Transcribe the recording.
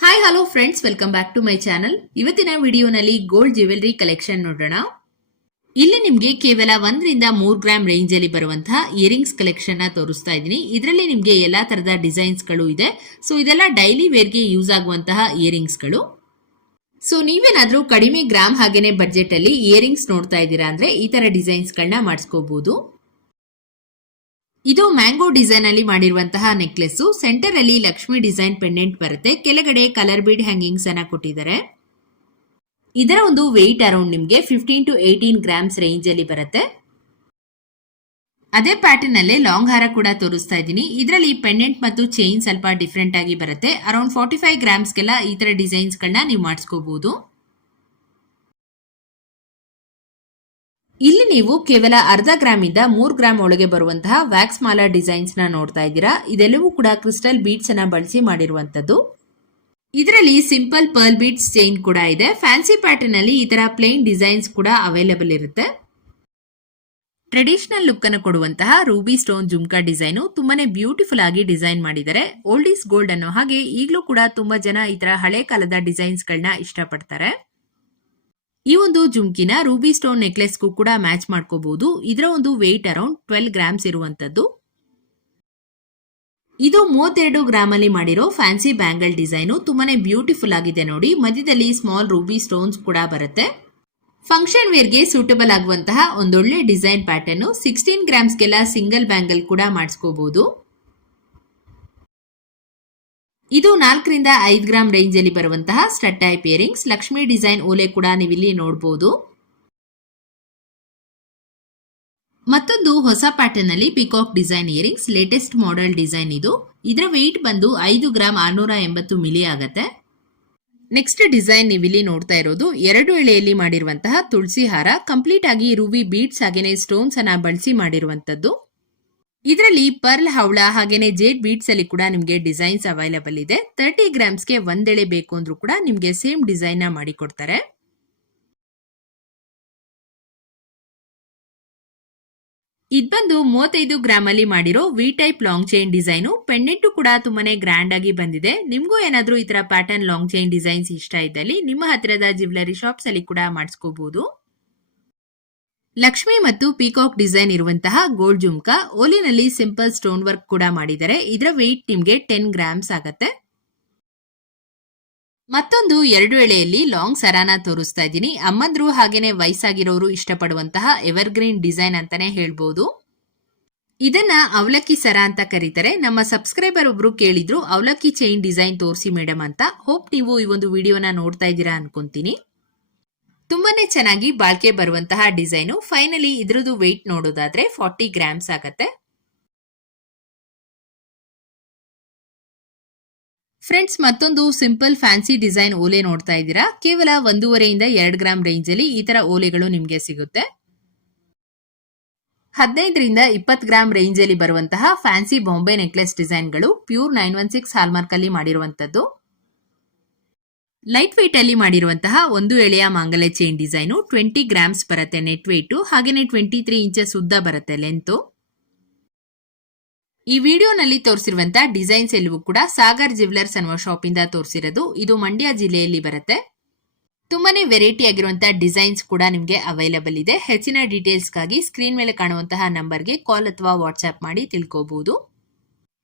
Hi hello friends welcome back to my channel ಇವತ್ತಿನ ವಿಡಿಯೋನಲ್ಲಿ gold jewellery collection ನೋಡೋಣ. ಇಲ್ಲಿ ನಿಮಗೆ ಕೇವಲ ಒಂದರಿಂದ ಮೂರ್ ಗ್ರಾಮ್ ರೇಂಜ್ ಅಲ್ಲಿ ಬರುವಂತಹ ಇಯರಿಂಗ್ಸ್ ಕಲೆಕ್ಷನ್ನ ತೋರಿಸ್ತಾ ಇದ್ದೀನಿ. ಇದರಲ್ಲಿ ನಿಮಗೆ ಎಲ್ಲಾ ತರದ ಡಿಸೈನ್ಸ್ಗಳು ಇದೆ. ಸೊ ಇದೆಲ್ಲ ಡೈಲಿ ವೇರ್ಗೆ ಯೂಸ್ ಆಗುವಂತಹ ಇಯರಿಂಗ್ಸ್ಗಳು. ಸೊ ನೀವೇನಾದ್ರೂ ಕಡಿಮೆ ಗ್ರಾಮ್ ಹಾಗೇನೆ ಬಜೆಟ್ ಅಲ್ಲಿ ಇಯರಿಂಗ್ಸ್ ನೋಡ್ತಾ ಇದ್ದೀರಾ ಅಂದ್ರೆ ಈ ತರ ಡಿಸೈನ್ಸ್ ಗಳನ್ನ ಮಾಡಿಸ್ಕೋಬಹುದು ಇದು ಮ್ಯಾಂಗೋ ಡಿಸೈನ್ ಅಲ್ಲಿ ಮಾಡಿರುವಂತಹ ನೆಕ್ಲೆಸ್ ಸೆಂಟರ್ ಅಲ್ಲಿ ಲಕ್ಷ್ಮಿ ಡಿಸೈನ್ ಪೆಂಡೆಂಟ್ ಬರುತ್ತೆ. ಕೆಳಗಡೆ ಕಲರ್ ಬೀಡ್ ಹ್ಯಾಂಗಿಂಗ್ಸ್ ಅನ್ನ ಕೊಟ್ಟಿದ್ದಾರೆ. ಇದರ ಒಂದು ವೆಯ್ಟ್ ಅರೌಂಡ್ ನಿಮಗೆ fifteen to eighteen grams range ಅಲ್ಲಿ ಬರುತ್ತೆ. ಅದೇ ಪ್ಯಾಟರ್ನ್ ಅಲ್ಲೇ ಲಾಂಗ್ ಹಾರ ಕೂಡ ತೋರಿಸ್ತಾ ಇದ್ದೀನಿ. ಇದರಲ್ಲಿ ಪೆಂಡೆಂಟ್ ಮತ್ತು ಚೈನ್ ಸ್ವಲ್ಪ ಡಿಫ್ರೆಂಟ್ ಆಗಿ ಬರುತ್ತೆ. ಅರೌಂಡ್ ಫಾರ್ಟಿ ಫೈವ್ ಗ್ರಾಮ್ಸ್ಗೆಲ್ಲ ಈ ತರ ಡಿಸೈನ್ಸ್ ಗಳನ್ನ ನೀವು ಮಾಡಿಸ್ಕೋಬಹುದು ಇಲ್ಲಿ ನೀವು ಕೇವಲ ಅರ್ಧ ಗ್ರಾಮ್ ಇಂದ ಮೂರ್ ಗ್ರಾಮ್ ಒಳಗೆ ಬರುವಂತಹ ವ್ಯಾಕ್ಸ್ ಮಾಲಾ ಡಿಸೈನ್ಸ್ನ ನೋಡ್ತಾ ಇದ್ದೀರಾ. ಇದೆಲ್ಲವೂ ಕೂಡ ಕ್ರಿಸ್ಟಲ್ ಬೀಡ್ಸ್ ಅನ್ನ ಬಳಸಿ ಮಾಡಿರುವಂತದ್ದು. ಇದರಲ್ಲಿ ಸಿಂಪಲ್ ಪರ್ಲ್ ಬೀಡ್ಸ್ ಚೈನ್ ಕೂಡ ಇದೆ. ಫ್ಯಾನ್ಸಿ ಪ್ಯಾಟರ್ನ್ ಅಲ್ಲಿ ಈ ತರ ಪ್ಲೇನ್ ಡಿಸೈನ್ಸ್ ಕೂಡ ಅವೈಲೇಬಲ್ ಇರುತ್ತೆ. ಟ್ರೆಡಿಷನಲ್ ಲುಕ್ ಅನ್ನು ಕೊಡುವಂತಹ ರೂಬಿ ಸ್ಟೋನ್ ಜುಮ್ಕಾ ಡಿಸೈನ್ ತುಂಬಾನೇ ಬ್ಯೂಟಿಫುಲ್ ಆಗಿ ಡಿಸೈನ್ ಮಾಡಿದ್ದಾರೆ. ಓಲ್ಡ್ ಈಸ್ ಗೋಲ್ಡ್ ಅನ್ನೋ ಹಾಗೆ ಈಗಲೂ ಕೂಡ ತುಂಬಾ ಜನ ಈ ತರ ಹಳೆ ಕಾಲದ ಡಿಸೈನ್ಸ್ ಗಳನ್ನ ಇಷ್ಟಪಡ್ತಾರೆ. ಈ ಒಂದು ಜುಮ್ಕಿನ ರೂಬಿ ಸ್ಟೋನ್ ನೆಕ್ಲೆಸ್ಗೂ ಕೂಡ ಮ್ಯಾಚ್ ಮಾಡ್ಕೋಬಹುದು ಇದರ ಒಂದು ವೆಯ್ಟ್ ಅರೌಂಡ್ ಟ್ವೆಲ್ ಗ್ರಾಮ್ಸ್ ಇರುವಂತದ್ದು. ಇದು ಮೂವತ್ತೆರಡು ಗ್ರಾಮ್ ಅಲ್ಲಿ ಮಾಡಿರೋ ಫ್ಯಾನ್ಸಿ ಬ್ಯಾಂಗಲ್ ಡಿಸೈನು ತುಂಬಾನೇ ಬ್ಯೂಟಿಫುಲ್ ಆಗಿದೆ ನೋಡಿ. ಮಧ್ಯದಲ್ಲಿ ಸ್ಮಾಲ್ ರೂಬಿ ಸ್ಟೋನ್ಸ್ ಕೂಡ ಬರುತ್ತೆ. ಫಂಕ್ಷನ್ ವೇರ್ಗೆ ಸೂಟಬಲ್ ಆಗುವಂತಹ ಒಂದೊಳ್ಳೆ ಡಿಸೈನ್ ಪ್ಯಾಟರ್ನ್ ಸಿಕ್ಸ್ಟೀನ್ ಗ್ರಾಮ್ಸ್ಗೆಲ್ಲ ಸಿಂಗಲ್ ಬ್ಯಾಂಗಲ್ ಕೂಡ ಮಾಡಿಸ್ಕೋಬಹುದು ಇದು ನಾಲ್ಕರಿಂದ ಐದು ಗ್ರಾಮ್ ರೇಂಜ್ ಅಲ್ಲಿ ಬರುವಂತಹ stud type earrings. Lakshmi design ಓಲೆ ಕೂಡ ನೀವಿಲ್ಲಿ ನೋಡಬಹುದು ಮತ್ತೊಂದು ಹೊಸ ಪ್ಯಾಟರ್ನ್ ಅಲ್ಲಿ peacock design earrings. Latest model design ಇದು. ಇದರ ವೆಯ್ಟ್ ಬಂದು ಐದು ಗ್ರಾಮ್ ಆರ್ನೂರ ಎಂಬತ್ತು ಮಿಲಿ ಆಗತ್ತೆ. ನೆಕ್ಸ್ಟ್ ಡಿಸೈನ್ ನೀವಿಲ್ಲಿ ನೋಡ್ತಾ ಇರೋದು. ಎರಡು ಎಳೆಯಲ್ಲಿ ಮಾಡಿರುವಂತಹ ತುಳಸಿ ಹಾರ. ಕಂಪ್ಲೀಟ್ ಆಗಿ ರೂಬಿ ಬೀಡ್ಸ್ ಹಾಗೇನೆ ಸ್ಟೋನ್ಸ್ ಅನ್ನ ಬಳಸಿ ಮಾಡಿರುವಂತದ್ದು ಇದರಲ್ಲಿ ಪರ್ಲ್ ಹವಳ ಹಾಗೇನೆ ಜೇಡ್ ಬೀಟ್ಸ್ ಅಲ್ಲಿ ಕೂಡ ನಿಮಗೆ ಡಿಸೈನ್ಸ್ ಅವೈಲಬಲ್ ಇದೆ. ತರ್ಟಿ ಗ್ರಾಮ್ಸ್ಗೆ ಒಂದೆಳೆ ಬೇಕು ಅಂದ್ರೂ ಕೂಡ ನಿಮಗೆ ಸೇಮ್ ಡಿಸೈನ್ನ ಮಾಡಿಕೊಡ್ತಾರೆ ಇದ್ ಬಂದು ಮೂವತ್ತೈದು ಗ್ರಾಮ್ ಅಲ್ಲಿ ಮಾಡಿರೋ V type long chain design pendant ಕೂಡ ತುಂಬಾನೇ ಗ್ರ್ಯಾಂಡ್ ಆಗಿ ಬಂದಿದೆ. ನಿಮ್ಗೂ ಏನಾದ್ರೂ ಈ ತರ ಪ್ಯಾಟರ್ನ್ ಲಾಂಗ್ ಚೈನ್ ಡಿಸೈನ್ಸ್ ಇಷ್ಟ ಇದ್ದಲ್ಲಿ ನಿಮ್ಮ ಹತ್ತಿರದ ಜ್ಯುವೆಲರಿ ಶಾಪ್ಸ್ ಅಲ್ಲಿ ಕೂಡ ಮಾಡಿಸ್ಕೋಬಹುದು ಲಕ್ಷ್ಮಿ ಮತ್ತು ಪೀಕಾಕ್ ಡಿಸೈನ್ ಇರುವಂತಹ ಗೋಲ್ಡ್ ಜುಮ್ಕಾ ಓಲಿನಲ್ಲಿ ಸಿಂಪಲ್ ಸ್ಟೋನ್ ವರ್ಕ್ ಕೂಡ ಮಾಡಿದ್ದಾರೆ ಇದರ ವೆಯ್ಟ್ ನಿಮ್ಗೆ ಟೆನ್ ಗ್ರಾಮ್ಸ್ ಆಗತ್ತೆ. ಮತ್ತೊಂದು ಎರಡು ಎಳೆಯಲ್ಲಿ ಲಾಂಗ್ ಸರಾನ ತೋರಿಸ್ತಾ ಇದ್ದೀನಿ. ಅಮ್ಮಂದ್ರು ಹಾಗೇನೆ ವಯಸ್ಸಾಗಿರೋರು ಇಷ್ಟಪಡುವಂತಹ ಎವರ್ಗ್ರೀನ್ ಡಿಸೈನ್ ಅಂತಾನೆ ಹೇಳ್ಬೋದು. ಇದನ್ನ ಅವಲಕ್ಕಿ ಸರ ಅಂತ ಕರೀತಾರೆ. ನಮ್ಮ ಸಬ್ಸ್ಕ್ರೈಬರ್ ಒಬ್ರು ಕೇಳಿದ್ರು, ಅವಲಕ್ಕಿ ಚೈನ್ ಡಿಸೈನ್ ತೋರಿಸಿ ಮೇಡಮ್ ಅಂತ. ಹೋಪ್ ನೀವು ಈ ಒಂದು ವಿಡಿಯೋನ ನೋಡ್ತಾ ಇದ್ದೀರಾ ಅನ್ಕೊಂತೀನಿ. ತುಂಬಾನೇ ಚೆನ್ನಾಗಿ ಬಾಳ್ಕೆ ಬರುವಂತಹ ಡಿಸೈನು. ಫೈನಲಿ ಇದ್ರದ್ದು ವೆಯ್ಟ್ ನೋಡೋದಾದ್ರೆ ಫಾರ್ಟಿ ಗ್ರಾಮ್ಸ್ ಆಗತ್ತೆ. ಫ್ರೆಂಡ್ಸ್ ಮತ್ತೊಂದು ಸಿಂಪಲ್ ಫ್ಯಾನ್ಸಿ ಡಿಸೈನ್ ಓಲೆ ನೋಡ್ತಾ ಇದ್ದೀರಾ? ಕೇವಲ ಒಂದೂವರೆಯಿಂದ ಎರಡು ಗ್ರಾಮ್ ರೇಂಜ್ ಅಲ್ಲಿ ಈ ತರ ಓಲೆಗಳು ನಿಮಗೆ ಸಿಗುತ್ತೆ. ಹದಿನೈದರಿಂದ ಇಪ್ಪತ್ತು ಗ್ರಾಮ್ ರೇಂಜ್ ಅಲ್ಲಿ ಬರುವಂತಹ fancy Bombay necklace ಡಿಸೈನ್ಗಳು pure nine one six hallmark ಅಲ್ಲಿ ಮಾಡಿರುವಂತದ್ದು ಲೈಟ್ ವೆಯ್ಟ್ ಅಲ್ಲಿ ಮಾಡಿರುವಂತಹ ಒಂದು ಎಳೆಯ ಮಾಂಗಲ್ಯ ಚೈನ್ ಡಿಸೈನು ಟ್ವೆಂಟಿ ಗ್ರಾಮ್ಸ್ ಬರುತ್ತೆ ನೆಟ್ ವೆಯ್ಟು ಹಾಗೆಯೇ ಟ್ವೆಂಟಿ ತ್ರೀ ಇಂಚಸ್ ಉದ್ದ ಬರುತ್ತೆ ಲೆಂತು ಈ ವಿಡಿಯೋನಲ್ಲಿ ತೋರಿಸಿರುವಂತಹ ಡಿಸೈನ್ಸ್ ಎಲ್ಲವೂ ಕೂಡ ಸಾಗರ್ ಜ್ಯುವೆಲರ್ಸ್ ಅನ್ನುವ ಇಂದ ತೋರಿಸಿರೋದು. ಇದು ಮಂಡ್ಯ ಜಿಲ್ಲೆಯಲ್ಲಿ ಬರುತ್ತೆ. ತುಂಬಾನೇ ವೆರೈಟಿ ಆಗಿರುವಂತಹ ಡಿಸೈನ್ಸ್ ಕೂಡ ನಿಮಗೆ ಅವೈಲಬಲ್ ಇದೆ. ಹೆಚ್ಚಿನ ಡೀಟೇಲ್ಸ್ಗಾಗಿ ಸ್ಕ್ರೀನ್ ಮೇಲೆ ಕಾಣುವಂತಹ ನಂಬರ್ಗೆ ಕಾಲ್ ಅಥವಾ ವಾಟ್ಸ್ಆ್ಯಪ್ ಮಾಡಿ ತಿಳ್ಕೋಬಹುದು